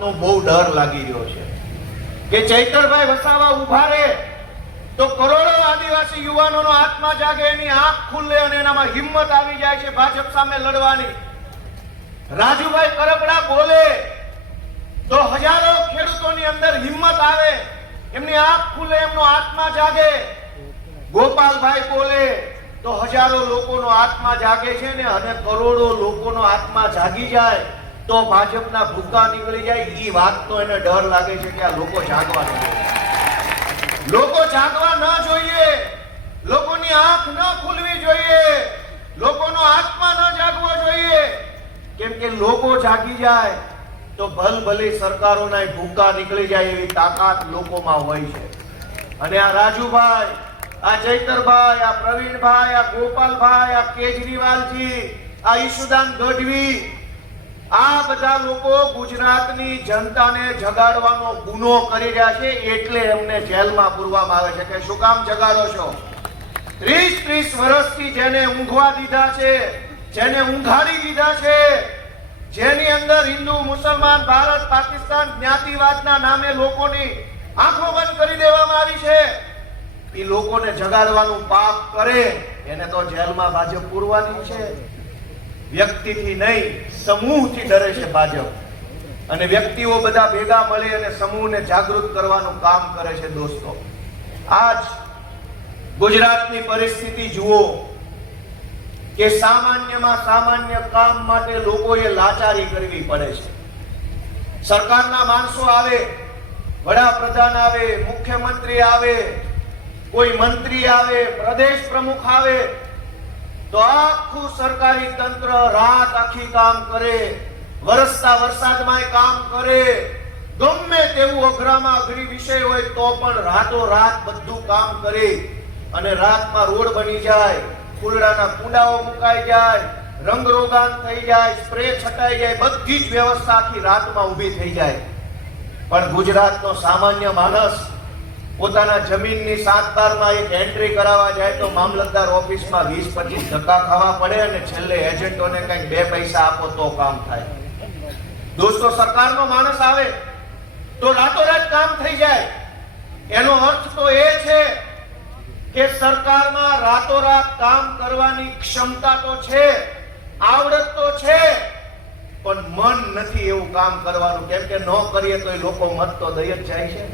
નો બહુ ડર લાગી રહ્યો છે કે ચૈતરભાઈ વસાવા ઉભા રહે તો કરોડો આદિવાસી યુવાનોનો આત્મા જાગે, એની આંખ ખુલે અને એનામાં હિંમત આવી જાય છે ભાજપ સામે લડવાની. રાજુભાઈ કરપડા બોલે તો હજારો ખેડૂતોની અંદર હિંમત આવે, એમની આંખ ખુલે, એમનો આત્મા જાગે. ગોપાલભાઈ બોલે તો હજારો લોકોનો આત્મા જાગે છે ને, અને કરોડો લોકોનો આત્મા જાગી જાય તો ભાજપના ભૂકા નીકળી જાય. એ વાતનો એને ડર લાગે છે કે આ લોકો જાગવા ન જોઈએ, લોકો જાગવા ન જોઈએ, લોકોની આંખ ન ખુલવી જોઈએ, લોકોનો આત્મા ન જાગવો જોઈએ. કેમ કે લોકો જાગી જાય તો ભલભલી સરકારોના ભૂકા નીકળી જાય એવી તાકાત લોકોમાં હોય છે. અને આ રાજુભાઈ, આ ચૈતરભાઈ, આ પ્રવીણભાઈ, આ ગોપાલભાઈ, આ કેજરીવાલજી, આ ઈશુદાન ગઢવી, આ બધા લોકો ગુજરાતની જનતાને જગાડવાનો ગુનો કરી રહ્યા છે, એટલે એમને જેલમાં પૂરવામાં આવે છે. કે શું કામ જગાડો છો? 30 વર્ષથી જેને ઊંઘવા દીધા છે, જેને ઊંઘાડી દીધા છે, જેની અંદર હિન્દુ, મુસલમાન, ભારત, પાકિસ્તાન, જ્ઞાતિવાદના નામે લોકોની આંખો બંધ કરી દેવામાં આવી છે, એ લોકોને જગાડવાનું પાપ કરે એને તો જેલમાં ભાજપ પૂરવાની છે. વ્યક્તિથી નહીં, સમૂહથી ડરે છે ભાજપ, અને વ્યક્તિઓ બધા ભેગા મળી અને સમૂહને જાગૃત કરવાનું કામ કરે છે. દોસ્તો, આજ ગુજરાતની પરિસ્થિતિ જુઓ કે સામાન્યમાં સામાન્ય કામ માટે લોકોએ લાચારી કરવી પડે છે. સરકારના માણસો આવે, વડાપ્રધાન આવે, મુખ્યમંત્રી આવે, કોઈ મંત્રી આવે, પ્રદેશ પ્રમુખ આવે તો આખું સરકારી તંત્ર રાત આખી કામ કરે, વરસતા વરસાદમાં કામ કરે, ગમે તેવું અઘરામાં અઘરી વિષય હોય તો પણ રાતોરાત બધું કામ કરે, અને રાતમાં રોડ બની જાય, ફૂલડાના કુંડાઓ મુકાઈ જાય, રંગરોગાન થઈ જાય, સ્પ્રે છટાઈ જાય, બધી જ વ્યવસ્થા આખી રાતમાં ઊભી થઈ જાય. પણ ગુજરાતનો સામાન્ય માણસ પોતાના જમીનની 7/12માં એક એન્ટ્રી કરાવવા જાય તો મામલતદાર ઓફિસમાં 20-25 ધક્કા ખાવા પડે, અને છેલ્લે એજન્ટોને કંઈક 2 પૈસા આપો તો કામ થાય. દોસ્તો, સરકારનો માણસ આવે તો રાતોરાત કામ થઈ જાય. એનો અર્થ તો એ છે કે સરકારમાં રાતોરાત કામ કરવાની ક્ષમતા તો છે, આવડત તો છે, પણ મન નથી એવું કામ કરવાનું. કેમ કે ન કરીએ તો એ લોકો મત તો દઈ જ જાય છે.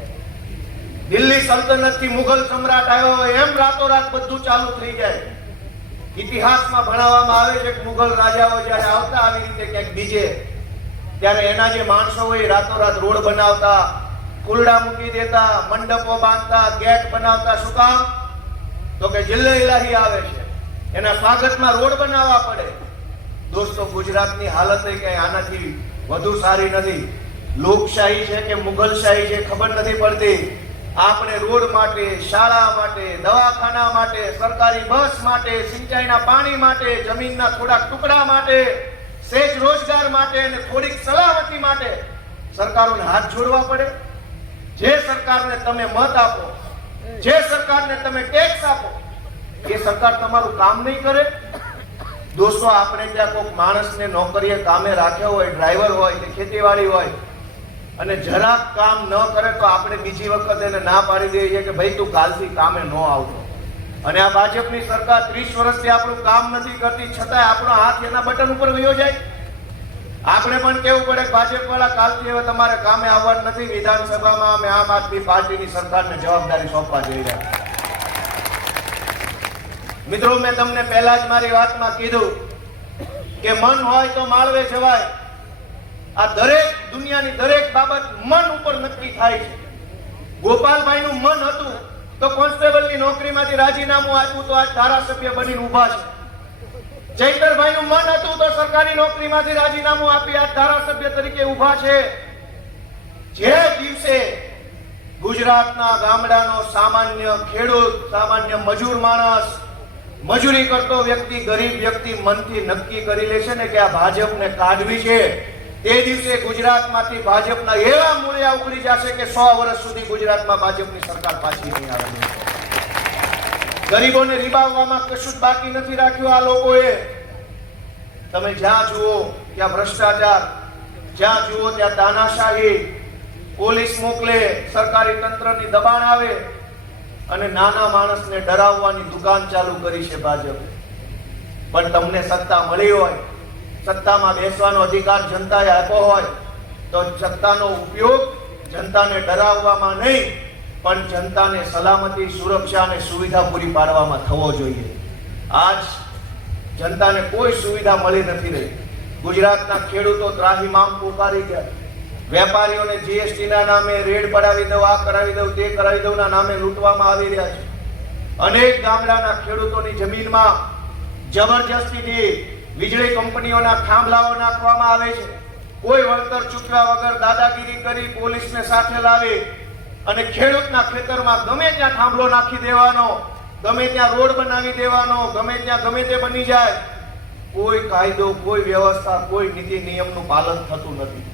દિલ્હી સલ્તનત થી મુઘલ સમ્રાટ આવ્યો એમ રાતોરાત બધું ચાલુ થઈ જાય. ઇતિહાસમાં ભણાવવામાં આવે છે કે મુઘલ રાજાઓ જયારે આવતા આવી રીતે ક્યાંક બીજે, ત્યારે એના જે માણસો હોય રાતોરાત રોડ બનાવતા, ફૂલડા મૂકી દેતા, મંડપો બાંધતા, ગેટ બનાવતા. શું કામ? તો કે જિલ્લે ઇલાહી આવે છે, એના સ્વાગતમાં રોડ બનાવવા પડે. દોસ્તો, ગુજરાતની હાલત કઈ આનાથી વધુ સારી નથી. લોકશાહી છે કે મુઘલશાહી છે ખબર નથી પડતી. આપણે રોડ માટે, શાળા માટે, દવાખાના માટે, સરકારી બસ માટે, સિંચાઈના પાણી માટે, જમીનના થોડાક ટુકડા માટે, સેજ રોજગાર માટે અને થોડીક સલામતી માટે સરકારોને હાથ જોડવા પડે. જે સરકારને તમે મત આપો, જે સરકારને તમે ટેક્સ આપો, એ સરકાર તમારું કામ નહીં કરે. દોસ્તો, આપણે ત્યાં કોઈક માણસને નોકરીએ કામે રાખ્યો હોય, ડ્રાઈવર હોય કે ખેતીવાડી હોય, અને જરાક કામ ન કરે તો આપણે બીજી વખત એને ના પાડી દઈએ કે ભાઈ તું કાલથી કામે ન આવતો. અને આ ભાજપની સરકાર 30 વર્ષથી આપણું કામ નથી કરતી, છતાંય આપણો હાથ એના બટન ઉપર વયો જાય. આપણે પણ કેવું પડે ભાજપ વાળા કાલથી હવે તમારે કામે આવવાનું નથી. વિધાનસભામાં અમે આમ આદમી પાર્ટીની સરકારને જવાબદારી સોંપવા જઈ રહ્યા. મિત્રો, મેં તમને પહેલા જ મારી વાતમાં કીધું કે મન હોય તો માળવે જવાય. આ દરેક દુનિયાની દરેક બાબત મન ઉપર નક્કી થાય છે. ગોપાલભાઈનું મન હતું તો કોન્સ્ટેબલની નોકરીમાંથી રાજીનામું આપ્યું તો આજ ધારાસભ્ય બનીને ઊભા છે. ચૈતરભાઈનું મન હતું તો સરકારી નોકરીમાંથી રાજીનામું આપી આજ ધારાસભ્ય તરીકે ઊભા છે. જે દિવસે ગુજરાતના ગામડાનો સામાન્ય ખેડૂત, સામાન્ય મજૂર માણસ, મજૂરી કરતો વ્યક્તિ, ગરીબ વ્યક્તિ મનથી નક્કી કરી લેશે ને કે આ ભાજપને કાઢવી છે, તે દિવસે ગુજરાતમાંથી ભાજપના એવા મૂળિયા ઉખડી જશે કે 100 વર્ષ સુધી ગુજરાતમાં ભાજપની સરકાર પાછી નહીં આવે. ગરીબોને રીબાવવામાં કશું જ બાકી નથી રાખ્યું આ લોકોએ. તમે જ્યાં જુઓ ત્યાં ભ્રષ્ટાચાર, જ્યાં જુઓ ત્યાં તાનાશાહી, પોલીસ મોકલે, સરકારી તંત્રની દબાણ આવે અને નાના માણસને ડરાવવાની દુકાન ચાલુ કરી છે ભાજપે. પણ તમને સત્તા મળી હોય, સત્તામાં બેસવાનો અધિકાર જનતાએ આપ્યો હોય તો સત્તાનો ઉપયોગ જનતાને ડરાવવામાં નહીં પણ જનતાને સલામતી, સુરક્ષા અને સુવિધા પૂરી પાડવામાં થવો જોઈએ. આજ જનતાને કોઈ સુવિધા મળી નથી રહી. ગુજરાતના ખેડૂતો ત્રાહિમામ પોકારી ગયા. વેપારીઓને જીએસટી ના નામે રેડ પડાવી દઉં, આ કરાવી દઉં, તે કરાવી દઉં ના નામે લૂંટવામાં આવી રહ્યા છે. અનેક ગામડાના ખેડૂતોની જમીનમાં જબરજસ્તીથી વીજળી કંપનીઓના થાંભલાઓ નાખવામાં આવે છે. કોઈ વળતર ચૂકવ્યા વગર દાદાગીરી કરી પોલીસને સાથે લાવી અને ખેડૂતના ખેતરમાં ગમે ત્યાં થાંભલો નાખી દેવાનો, ગમે ત્યાં રોડ બનાવી દેવાનો, ગમે ત્યાં ગમે તે બની જાય. કોઈ કાયદો, કોઈ વ્યવસ્થા, કોઈ નીતિ નિયમનું પાલન થતું નથી.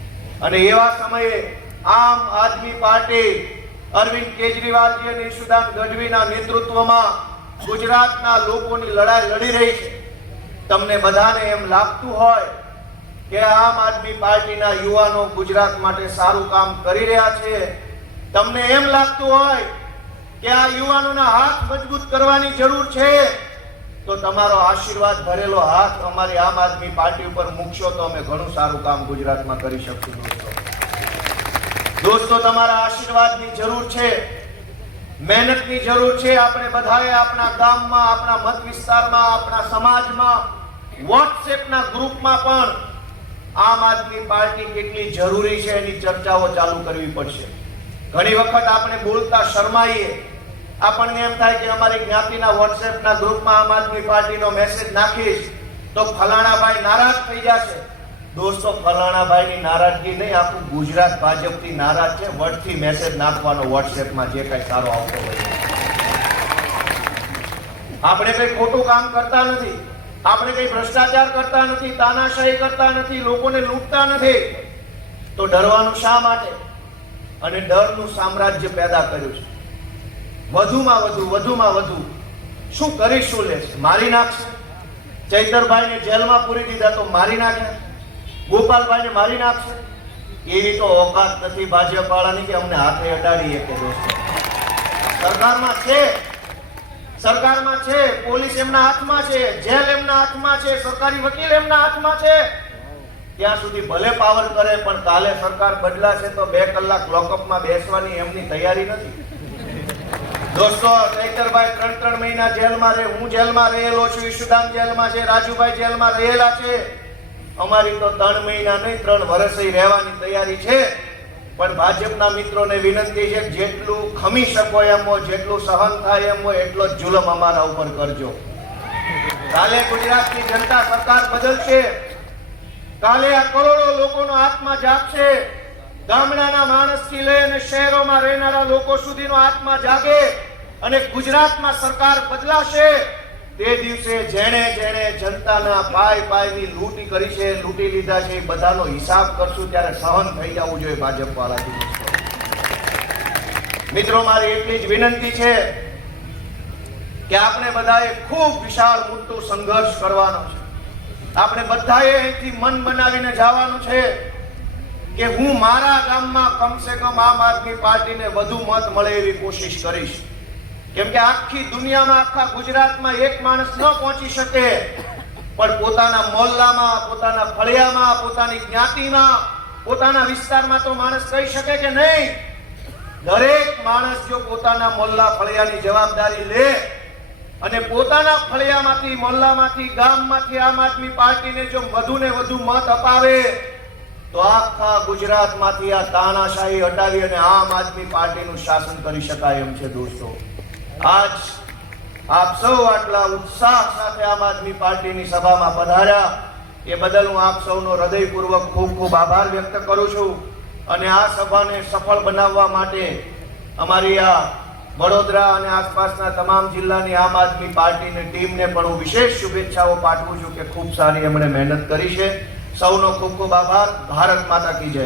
અને એવા સમયે આમ આદમી પાર્ટી અરવિંદ કેજરીવાલજી અને ઈશુદાન ગઢવીના નેતૃત્વમાં ગુજરાતના લોકોની લડાઈ લડી રહી છે. તમને બધાને એમ લાગતું હોય કે આમ આદમી પાર્ટીના યુવાનો ગુજરાત માટે સારું કામ કરી રહ્યા છે, તમને એમ લાગતું હોય કે આ યુવાનોના હાથ મજબૂત કરવાની જરૂર છે, તો તમારો આશીર્વાદ ભરેલો હાથ અમારી આમ આદમી પાર્ટી ઉપર મૂકશો તો અમે ઘણું સારું કામ ગુજરાતમાં કરી શકશું. દોસ્તો, તમારા આશીર્વાદની જરૂર છે, મહેનતની જરૂર છે. આપણે બધાએ આપણા ગામમાં, આપણા મત વિસ્તારમાં, આપણા સમાજમાં, વોટ્સએપના ગ્રુપમાં પણ આમ આદમી પાર્ટી કેટલી જરૂરી છે એની ચર્ચાઓ ચાલુ કરવી પડશે. ઘણી વખત આપણે બોલતા શરમાઈએ. આપણને એમ થાય કે અમારી જ્ઞાતિના વોટ્સએપના ગ્રુપમાં આમ આદમી પાર્ટીનો મેસેજ નાખીશ તો ફલાણાભાઈ નારાજ થઈ જશે. દોસ્તો, ફલાણાભાઈની નારાજગી નહીં, આખું ગુજરાત ભાજપથી નારાજ છે. વટથી મેસેજ નાખવાનો વોટ્સએપમાં જે કઈ સારો આવતો હોય. આપણે કઈ ખોટું કામ કરતા નથી, આપણે કઈ ભ્રષ્ટાચાર કરતા નથી, તાનાશાહી કરતા નથી, લોકોને લૂંટતા નથી. તો ડરવાનું શા માટે? અને ડરનું સામ્રાજ્ય પેદા કર્યું છે. વધુમાં વધુ શું કરી શું લેશે? મારી નાખશે. ચૈતરભાઈને જેલમાં પૂરી દીધા તો મારી નાખ્યા. ગોપાલભાઈને મારી નાખશે. એવી તો ઓકાત નથી ભાજપ વાળાની કે અમને હાથે અડાડીએ. કે દોસ્તો, સરકારમાં છે, પોલીસ એમના હાથમાં છે, જેલ એમના હાથમાં છે, સરકારી વકીલ એમના હાથમાં છે. ત્યાં સુધી ભલે પાવર કરે પણ કાલે સરકાર બદલાશે તો 2 કલાક લોકઅપમાં બેસવાની એમની તૈયારી નથી. દોસ્તો, ચૈતરભાઈ 3 મહિના જેલમાં રહે, હું જેલમાં રહેલો છું, ઈશુદાન જેલમાં છે, રાજુભાઈ જેલમાં રહેલા છે. અમારી તો 3 મહિના નહીં 3 વર્ષ રહેવાની તૈયારી છે. પણ ભાજપના મિત્રોને વિનંતી છે કે જેટલું ખમી શકો એમ હોય, જેટલું સહન થાય એમ હોય એટલો જ જુલમ અમારા ઉપર કરજો. કાલે ગુજરાતની જનતા સરકાર બદલશે. કાલે આ કરોડો લોકોનો આત્મા જાગશે. ગામડાના માણસથી લઈને શહેરોમાં રહેનારા લોકો સુધીનો આત્મા જાગે અને ગુજરાતમાં સરકાર બદલાશે. તે દિવસે જેણે જનતાના પાયની લૂંટી કરી છે, લૂંટી લીધા છે, એ બધાનો હિસાબ કરશું. ત્યારે સહન થઈ જવું જોઈએ ભાજપ વાળાથી. મિત્રો, મારી એટલી જ વિનંતી છે કે આપણે બધાએ ખૂબ વિશાળ મોટો સંઘર્ષ કરવાનો છે. આપણે બધાએ અહીંથી મન બનાવીને જવાનું છે કે હું મારા ગામમાં કમસે કમ આમ આદમી પાર્ટીને વધુ મત મળે એવી કોશિશ કરીશ. કેમ કે આખી દુનિયામાં, આખા ગુજરાતમાં એક માણસ ન પહોંચી શકે, પણ પોતાના મોહલ્લામાં, પોતાના ફળિયામાં, પોતાની જ્ઞાતિમાં, પોતાના વિસ્તારમાં તો માણસ કહી શકે કે નહીં. દરેક માણસ જો પોતાના મોહલ્લા ફળિયાની જવાબદારી લે અને પોતાના ફળિયામાંથી, મોહલ્લામાંથી, ગામમાંથી આમ આદમી પાર્ટીને જો વધુને વધુ મત અપાવે તો આખા ગુજરાતમાંથી આ તાનાશાહી હટાવી અને આમ આદમી પાર્ટીનું શાસન કરી શકાય એમ છે. દોસ્તો, આજ આપ સૌ આટલા ઉત્સાહ સાથે આમ આદમી પાર્ટીની સભામાં પધાર્યા એ બદલ હું આપ સૌનો હૃદયપૂર્વક ખૂબ ખૂબ આભાર વ્યક્ત કરું છું. અને આ સભાને સફળ બનાવવા માટે અમારી આ વડોદરા અને આસપાસના તમામ જિલ્લાની આમ આદમી પાર્ટીની ટીમને પણ હું વિશેષ શુભેચ્છાઓ પાઠવું છું કે ખૂબ સારી એમણે મહેનત કરી છે. સૌનો ખૂબ ખૂબ આભાર. ભારત માતા કી જય.